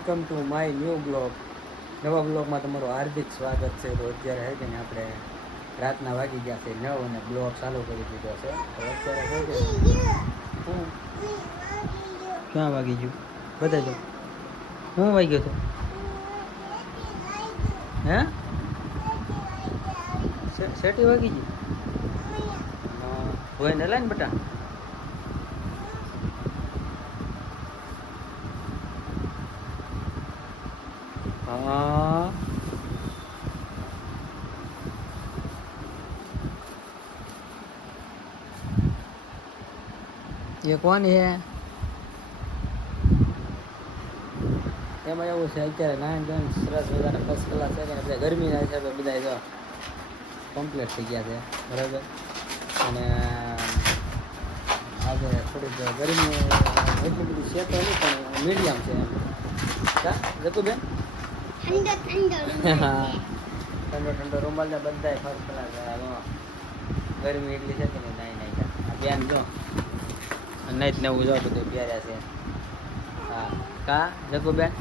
Welcome to my new blog. નવા બ્લોગમાં તમારું હાર્દિક સ્વાગત છે. તો અત્યારે છે કે ને આપણે રાતના વાગી ગયા છે 9 અને બ્લોગ ચાલુ કરી દીધો છે. તો અત્યારે છે કે ક્યાં વાગી ગયું બતાવી દો. હું વાગી ગયો હતો હે સેટી વાગી ગઈ. હોય ને લાઈને બટા. हाँ ये कौन है? એમાં એવું છે અત્યારે નાઇન ધોન સરસ મજાના ફર્સ્ટ ક્લાસ છે ને બધા ગરમીના હિસાબે બધા જો કમ્પ્લીટ થઈ ગયા છે બરાબર. અને આજે થોડીક ગરમી એટલી બધી છે તો નહીં પણ મીડિયમ છે એમ. કા જતુબેન ઠંડો ઠંડો રૂમાલ ને બધાય ફર્સ્ટ ક્લાસ. ગરમી એટલી છે કે નહીં નાઈ આ બેન જો નહીં જ નવું જો બધું પહેર્યા છે. હા કા જગુબેન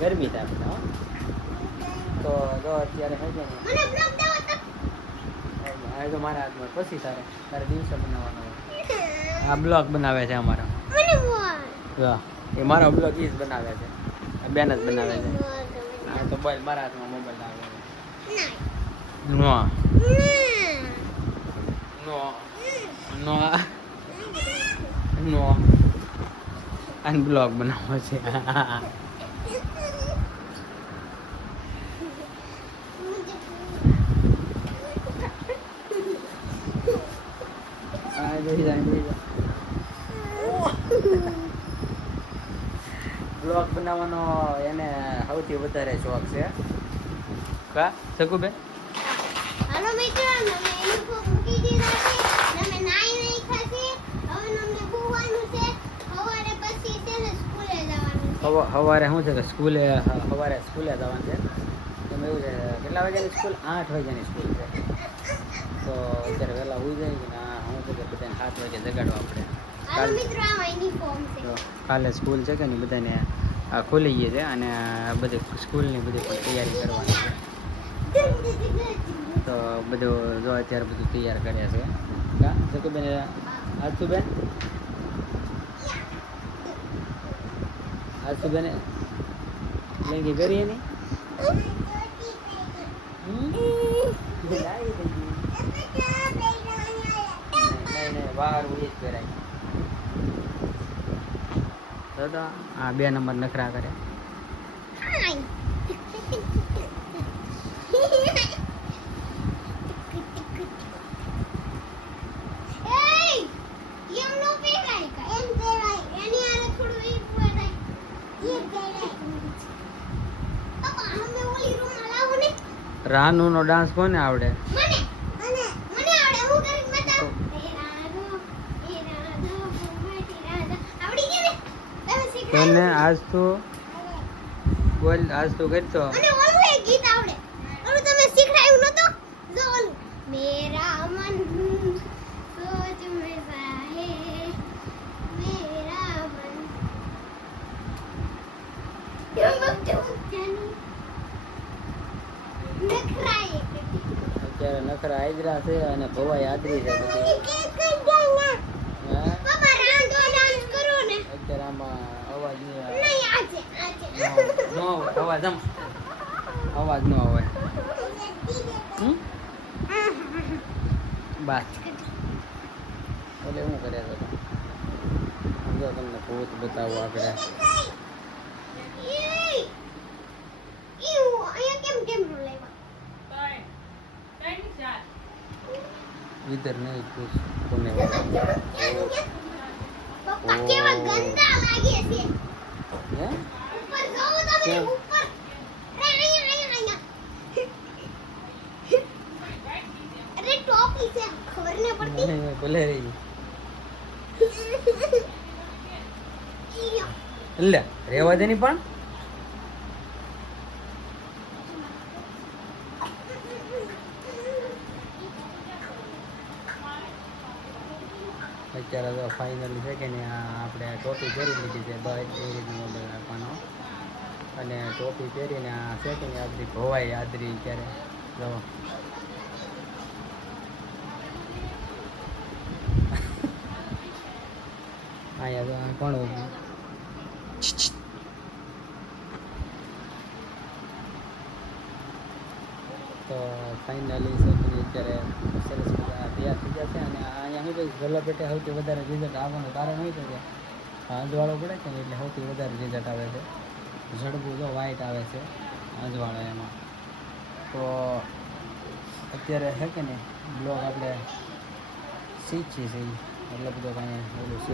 ગરમી થાય તો જો અત્યારે થઈ જાય ને તો મારા હાથમાં પછી તારે દિવસે બનાવવાનો આ બ્લોગ બનાવે છે અમારો. એ મારો બ્લોગ ઈ જ બનાવે છે, બેન જ બનાવે છે. હા તો બોલ મારા હાથમાં મોબાઈલ આવે નો નો નો નો અને બ્લોગ બનાવવો છે. બ્લોગ બનાવવાનો એને સૌથી વધારે શોખ છે. કા સકુબેન હાલો મિત્રો અમે યુનિફોર્મ મૂકી દીધા છે અમે નાઈ નહીં ખાસી હવે અમને સુવાનું છે. સવારે પછી છે ને સ્કૂલે જવાનું છે. સવારે શું છે કે સ્કૂલે જવાનું છે. એમ એવું છે કેટલા વાગ્યાની સ્કૂલ 8 વાગ્યાની સ્કૂલ છે. તો અત્યારે વહેલા હોઈ જાય કે ના હું છે કે બધાને 7 વાગે જગાડવા આપણે. હાલો મિત્રો આ યુનિફોર્મ છે. કાલે સ્કૂલ છે કે નહીં બધાને ખુલી ગઈ છે અને બધી સ્કૂલની બધી પણ તૈયારી કરવાની છે. તો બધું જો અત્યારે બધું તૈયાર કર્યા છે. કા જકુબેન આજુબેન લેંગી કરીએ નહીં બહાર ઉડી જ પહેરાય. તો આ 2 નંબર નખરા કરે. રાનુ નો ડાન્સ કોને આવડે? તને આજ તો બોલ આજ તો કરતો મને ઓલું એક ગીત આવડે. ઓલું તમે શીખડાયું નતો? જો ઓલું મેરા મન સોચ में साहे मेरा मन અત્યારે નખરા હાજરા છે અને ભવાઈ આદરી છે બધી. અત્યારે આમાં અવાજ નહીં અવાજ ન આવે. બસ એટલે શું કર્યા છો સમજો તમને ભૂત બતાવો આપણે. इधर नहीं कुछ होने वाला पप्पा केवल गंदा लागे છે. હે ઉપર જાઓ તમે ઉપર. અરે અહીંયા અરે ટોપી છે ખબર ન પડતી. ભલે રહી લે રેવા દે ની પણ અત્યારે તો ફાઇનલી છે કે ને આપણે ટોપી પહેરી લીધી છે બસ એ રીતનો મોબાઈલ રાખવાનો અને ટોપી પહેરીને આ છે કે ને આપણી ધોવાઈ આદરી ક્યારે જો અહીંયા તો કોણ ઊભું? તો ફાઇનલી છે કે અત્યારે સરસ મજા તૈયાર થઈ જશે અને અહીંયા શું કહે ગલ્લા પેટે સૌથી વધારે રિઝલ્ટ આવવાનું કારણ હોય છે કે અંજવાળો પડે છે ને એટલે સૌથી વધારે રિઝલ્ટ આવે છે જડબું જો વ્હાઈટ આવે છે અંજવાળો એમાં તો અત્યારે છે કે ને બ્લોગ આપણે શીખીએ છીએ એટલે બધો કાંઈ ઓલું છે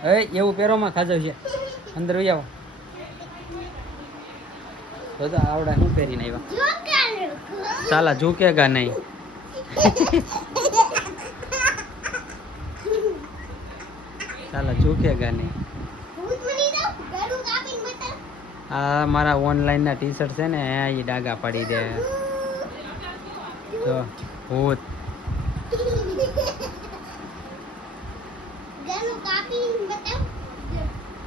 નહીં એવું પહેરોમાં ખાજો છે અંદર વહી આવો બધા આવડા શું પહેરીને આવ્યા ચાલા ઝૂકેગા નહીં ચાલા ઝૂકેગા નહીં આ મારા ઓનલાઈનના ટી શર્ટ છે ને એ ડાગા પાડી દે તો ભૂત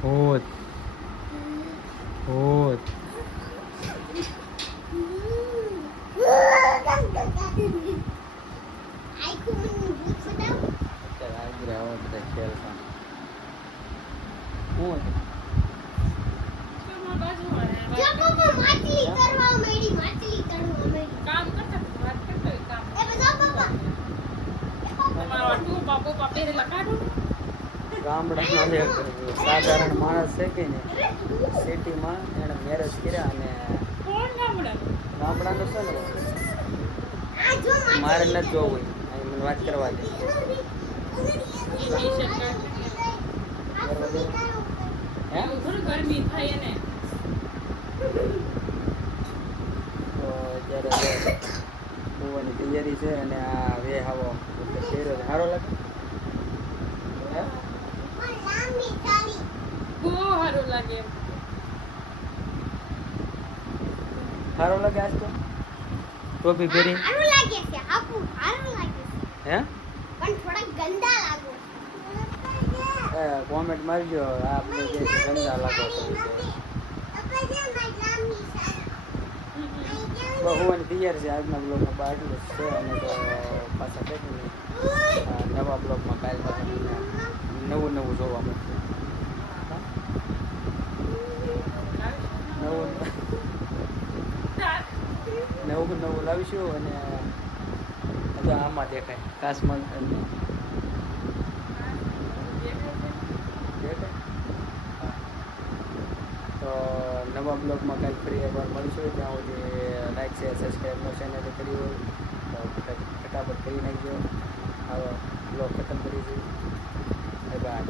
ભૂત ભૂત ગામડામાં એક સાધારણ માણસ છે કે ને સિટીમાં એણે મેરેજ કર્યા અને ગામડાનું છે ને મારે નથી જોવું અહીં મને વાત કરવા દે ગરમી થાય ને તો અત્યારે હોવાની તૈયારી છે અને આ વે આવો ચહેરો સારો લાગે હે બહુ સારું લાગે સારો લાગે આજ તો ટોપી પહેરી સારું લાગે છે આપુ સારું લાગે છે હે પણ થોડા ગંદા લાગો કોમેન્ટ મારજો આપણે જે ગંદા લાગો તો બહુવાની તૈયાર છે આજના બ્લોગમાં બાટલું છે અને તો પાછા કંઈક નવા બ્લોગમાં કાલ પાછા નવું નવું જોવા મળશે નવું નવું લાવીશું અને હજુ આમાં દેખાય કાશમાં દેખાય હા તો નવા બ્લોગમાં કાંઈક ફરી એકવાર મળીશું ત્યાં સુધી લાઈક શેર સબસ્ક્રાઈબ નો ચેનલ કરી હોય તો ફટાફટ કરી નાખજો આવો બ્લોગ ખતમ કરી દઈએ બાય